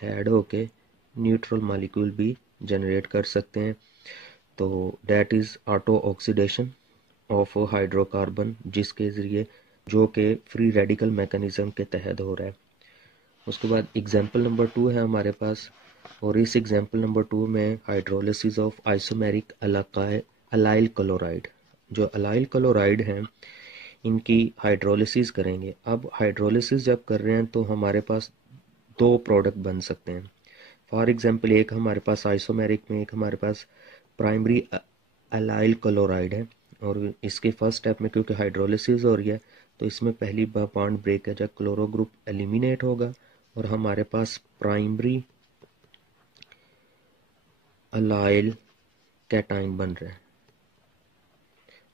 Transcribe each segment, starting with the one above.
Add होके neutral molecule भी generate कर सकते हैं। तो that is auto oxidation of hydrocarbon, जिसके ज़रिए जो कि फ्री रेडिकल मैकेनिज्म के तहत हो रहा है। उसके बाद एग्जाम्पल नंबर 2 है हमारे पास, और इस एग्जाम्पल नंबर 2 में hydrolysis of isomeric allyl chloride. जो अलाइल क्लोराइड हैं इनकी हाइड्रोलिसिस करेंगे। अब हाइड्रोलिसिस जब कर रहे हैं तो हमारे पास दो प्रोडक्ट बन सकते हैं। फॉर एग्जांपल एक हमारे पास आइसोमेरिक में, एक हमारे पास प्राइमरी अलाइल क्लोराइड है, और इसके फर्स्ट स्टेप में क्योंकि हाइड्रोलिसिस हो रही है तो इसमें पहली बॉन्ड ब्रेक है जब क्लोरो ग्रुप एलिमिनेट होगा और हमारे पास प्राइमरी अलाइल कैटाइन बन रहा है,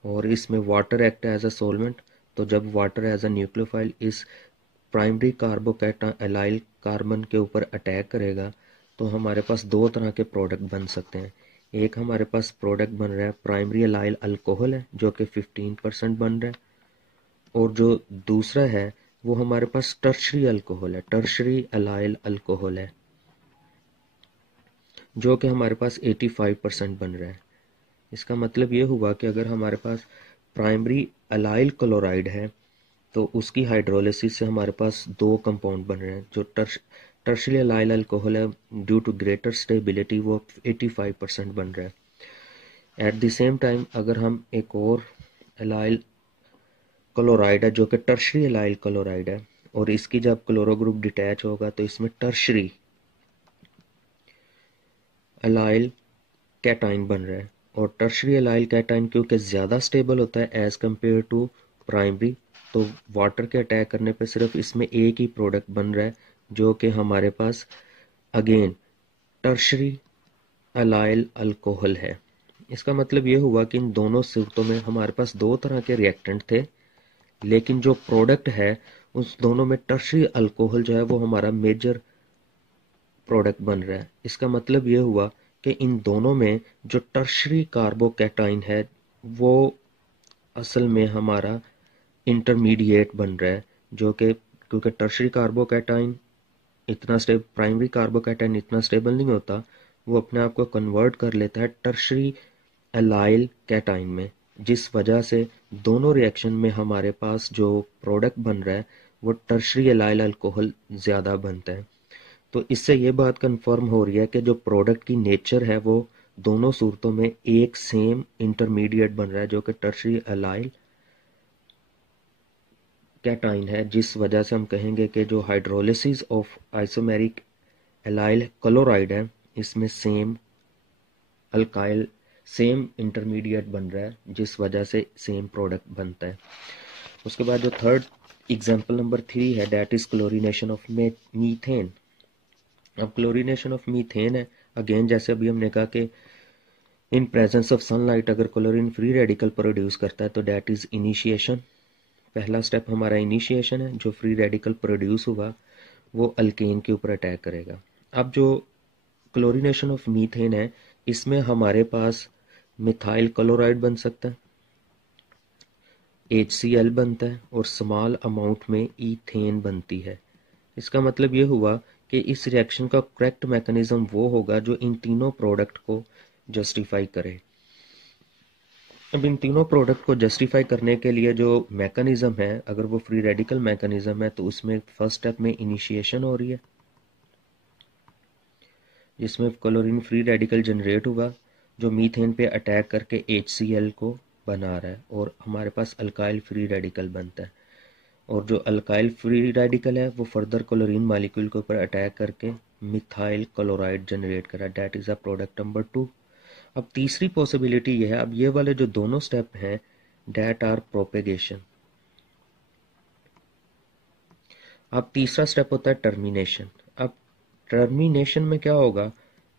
और इसमें water act as a solvent. तो जब वाटर एज अ न्यूक्लियोफाइल इस प्राइमरी कार्बोकैटाइन अलाइल कार्बन के ऊपर अटैक करेगा तो हमारे पास दो तरह के प्रोडक्ट बन सकते हैं। एक हमारे पास प्रोडक्ट बन रहा है प्राइमरी अलाइल अल्कोहल है जो कि 15% बन रहा है, और जो दूसरा है वो हमारे पास टर्शरी अल्कोहल है, टर्शरी अलाइल अल्कोहल है, जो कि हमारे पास 85% बन रहा है। इसका मतलब ये हुआ कि अगर हमारे पास प्राइमरी अलाइल क्लोराइड है तो उसकी हाइड्रोलिसिस से हमारे पास दो कंपाउंड बन रहे हैं। जो टर्शरी अलाइल अल्कोहल है ड्यू टू ग्रेटर स्टेबिलिटी वो 85% बन रहा है। एट द सेम टाइम अगर हम एक और अलाइल क्लोराइड है जो कि टर्शरी अलाइल क्लोराइड है, और इसकी जब क्लोरो ग्रुप डिटैच होगा तो इसमें टर्शरी अलाइल कैटाइन बन रहा है, और टर्शरी अलाइल कैटाइन क्योंकि ज़्यादा स्टेबल होता है एज़ कम्पेयर टू प्राइमरी, तो वाटर के अटैक करने पे सिर्फ इसमें एक ही प्रोडक्ट बन रहा है जो कि हमारे पास अगेन टर्शरी अलाइल अल्कोहल है। इसका मतलब ये हुआ कि इन दोनों सूरतों में हमारे पास दो तरह के रिएक्टेंट थे, लेकिन जो प्रोडक्ट है उस दोनों में टर्शरी अल्कोहल जो है वो हमारा मेजर प्रोडक्ट बन रहा है। इसका मतलब ये हुआ कि इन दोनों में जो टर्शरी कार्बोकैटाइन है वो असल में हमारा इंटरमीडिएट बन रहा है, जो कि क्योंकि टर्शरी कार्बोकैटाइन इतना प्राइमरी कार्बोकैटाइन इतना स्टेबल नहीं होता, वो अपने आप को कन्वर्ट कर लेता है टर्शरी अलाइल कैटाइन में, जिस वजह से दोनों रिएक्शन में हमारे पास जो प्रोडक्ट बन रहा है वो टर्शरी अलाइल अल्कोहल ज़्यादा बनता है। तो इससे ये बात कंफर्म हो रही है कि जो प्रोडक्ट की नेचर है वो दोनों सूरतों में एक सेम इंटरमीडिएट बन रहा है जो कि टर्शरी अलाइल कैटाइन है, जिस वजह से हम कहेंगे कि जो hydrolysis of isomeric allyl chloride है इसमें सेम अल्काइल सेम इंटरमीडिएट बन रहा है, जिस वजह से सेम प्रोडक्ट बनता है। उसके बाद जो थर्ड एग्जांपल नंबर 3 है that is chlorination of methane. अब क्लोरीनेशन ऑफ मीथेन है, अगेन जैसे अभी हमने कहा कि इन प्रेजेंस ऑफ सनलाइट अगर क्लोरीन फ्री रेडिकल प्रोड्यूस करता है तो डैट इज इनिशिएशन। पहला स्टेप हमारा इनिशिएशन है, जो फ्री रेडिकल प्रोड्यूस हुआ वो अल्केन के ऊपर अटैक करेगा। अब जो क्लोरीनेशन ऑफ मीथेन है इसमें हमारे पास मिथाइल क्लोराइड बन सकता है, HCl बनता है, और स्मॉल अमाउंट में ईथेन बनती है। इसका मतलब ये हुआ कि इस रिएक्शन का करेक्ट मैकेनिज्म वो होगा जो इन तीनों प्रोडक्ट को जस्टिफाई करे। अब इन तीनों प्रोडक्ट को जस्टिफाई करने के लिए जो मैकेनिज्म है, अगर वो फ्री रेडिकल मैकेनिज्म है तो उसमें फर्स्ट स्टेप में इनिशिएशन हो रही है जिसमें क्लोरीन फ्री रेडिकल जनरेट हुआ जो मीथेन पे अटैक करके HCl को बना रहा है, और हमारे पास अल्काइल फ्री रेडिकल बनता है, और जो अल्काइल फ्री रेडिकल है वो फर्दर क्लोरीन मॉलिक्यूल के ऊपर अटैक करके मिथाइल क्लोराइड जनरेट करा, that is a product number 2। अब तीसरी पॉसिबिलिटी ये है, अब ये वाले जो दोनों स्टेप हैं डैट आर प्रोपेगेशन। अब तीसरा स्टेप होता है टर्मिनेशन। अब टर्मिनेशन में क्या होगा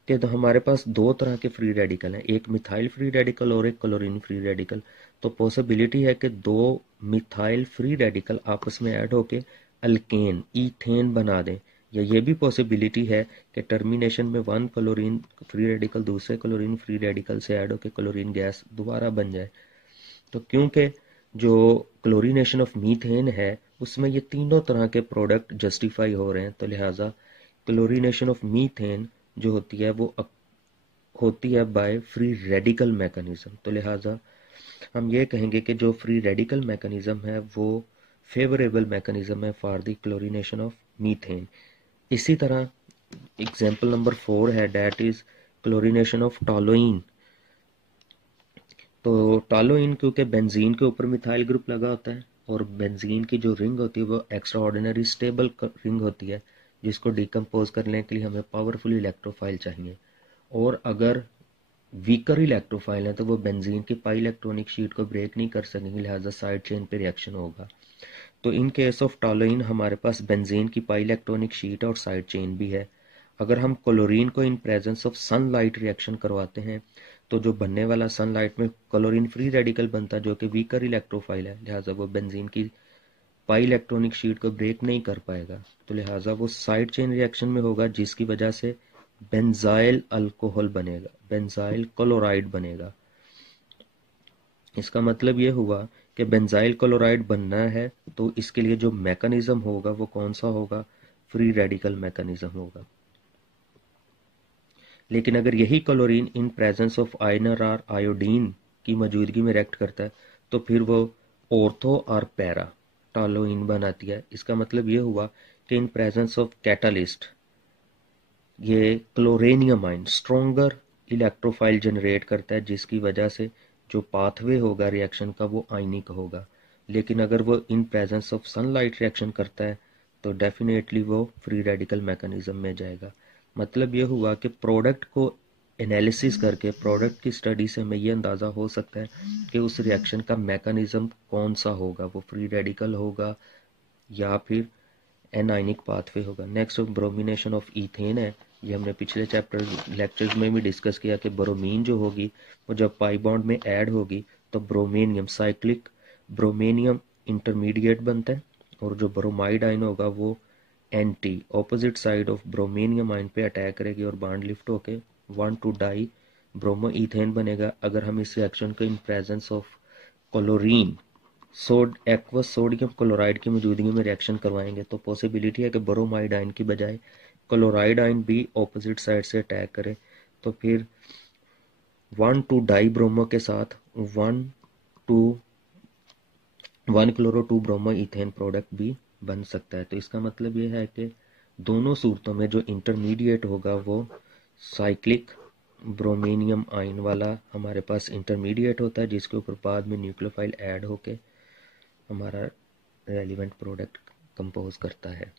कि तो हमारे पास दो तरह के फ्री रेडिकल हैं, एक मिथाइल फ्री रेडिकल और एक क्लोरीन फ्री रेडिकल। तो पॉसिबिलिटी है कि दो मिथाइल फ्री रेडिकल आपस में ऐड होके अल्केन ईथेन बना दें, या ये भी पॉसिबिलिटी है कि टर्मिनेशन में वन क्लोरीन फ्री रेडिकल दूसरे क्लोरीन फ्री रेडिकल से ऐड होकर क्लोरीन गैस दोबारा बन जाए। तो क्योंकि जो क्लोरीनेशन ऑफ मीथेन है उसमें ये तीनों तरह के प्रोडक्ट जस्टिफाई हो रहे हैं, तो लिहाजा क्लोरीनेशन ऑफ मीथेन जो होती है वो होती है बाय फ्री रेडिकल मैकेनिज्म। तो लिहाजा हम ये कहेंगे कि जो फ्री रेडिकल मैकेनिज्म है वो फेवरेबल मैकेनिज्म है for the chlorination of methane. इसी तरह एग्जाम्पल नंबर 4 है, डेट इज क्लोरीनेशन ऑफ टॉलोइन। तो टॉलोइन क्योंकि बेंजीन के ऊपर मिथाइल ग्रुप लगा होता है और बेंजीन की जो रिंग होती है वो एक्स्ट्रा ऑर्डिनरी स्टेबल रिंग होती है, जिसको डिकम्पोज करने के लिए हमें पावरफुल इलेक्ट्रोफाइल चाहिए। और अगर वीकर इलेक्ट्रोफाइल है तो वो बेंजीन की पाई इलेक्ट्रॉनिक शीट को ब्रेक नहीं कर सकेंगे, लिहाजा साइड चेन पे रिएक्शन होगा। तो इन केस ऑफ टॉलोइन हमारे पास बेंजीन की पाई इलेक्ट्रॉनिक शीट और साइड चेन भी है। अगर हम क्लोरीन को in presence of sunlight reaction करवाते हैं तो जो बनने वाला सनलाइट में क्लोरीन फ्री रेडिकल बनता है जो कि वीकर इलेक्ट्रोफाइल है, लिहाजा वो बेंजीन की पाई इलेक्ट्रॉनिक शीट को ब्रेक नहीं कर पाएगा। तो लिहाजा वो साइड चेन रिएक्शन में होगा जिसकी वजह से बेंजाइल अल्कोहल बनेगा, बेंजाइल क्लोराइड बनेगा। इसका मतलब ये हुआ कि बेंजाइल क्लोराइड बनना है तो इसके लिए जो मैकेनिज्म होगा वो कौन सा होगा, फ्री रेडिकल मैकेनिज्म होगा। लेकिन अगर यही chlorine in presence of INR और आयोडीन की मौजूदगी में रिएक्ट करता है तो फिर वो ऑर्थो और पैरा टॉलोइन बनाती है। इसका मतलब ये हुआ कि इन प्रेजेंस ऑफ कैटालिस्ट ये क्लोरेनियम आयन स्ट्रोंगर इलेक्ट्रोफाइल जनरेट करता है जिसकी वजह से जो पाथवे होगा रिएक्शन का वो आयनिक होगा। लेकिन अगर वो in presence of sunlight reaction करता है तो डेफिनेटली वो फ्री रेडिकल मैकेनिज्म में जाएगा। मतलब ये हुआ कि प्रोडक्ट को एनालिसिस करके प्रोडक्ट की स्टडी से हमें ये अंदाज़ा हो सकता है कि उस रिएक्शन का मैकेनिज्म कौन सा होगा, वो फ्री रेडिकल होगा या फिर एनाइनिक पाथवे होगा। नेक्स्ट ब्रोमिनेशन ऑफ ईथेन है। ये हमने पिछले चैप्टर लेक्चर्स में भी डिस्कस किया कि ब्रोमीन जो होगी वो जब पाई बॉन्ड में ऐड होगी तो ब्रोमेनियम साइक्लिक ब्रोमेनियम इंटरमीडिएट बनता है और जो ब्रोमाइड आयन होगा वो anti opposite side of bromonium ion पे अटैक करेगी और बॉन्ड लिफ्ट होके 1,2 डाई ब्रोमो ईथेन बनेगा। अगर हम इस रिएक्शन को in presence of chlorine aqueous sodium chloride की मौजूदगी में रिएक्शन करवाएंगे तो पॉसिबिलिटी है कि ब्रोमाइड आयन की बजाय क्लोराइड आयन भी ऑपोजिट साइड से अटैक करे। तो फिर 1,2 डाई ब्रोमो के साथ 1 क्लोरो 2 ब्रोमो इथेन प्रोडक्ट भी बन सकता है। तो इसका मतलब ये है कि दोनों सूरतों में जो इंटरमीडिएट होगा वो साइक्लिक ब्रोमेनियम आयन वाला हमारे पास इंटरमीडिएट होता है जिसके ऊपर बाद में न्यूक्लियोफाइल ऐड होके हमारा रेलिवेंट प्रोडक्ट कंपोज करता है।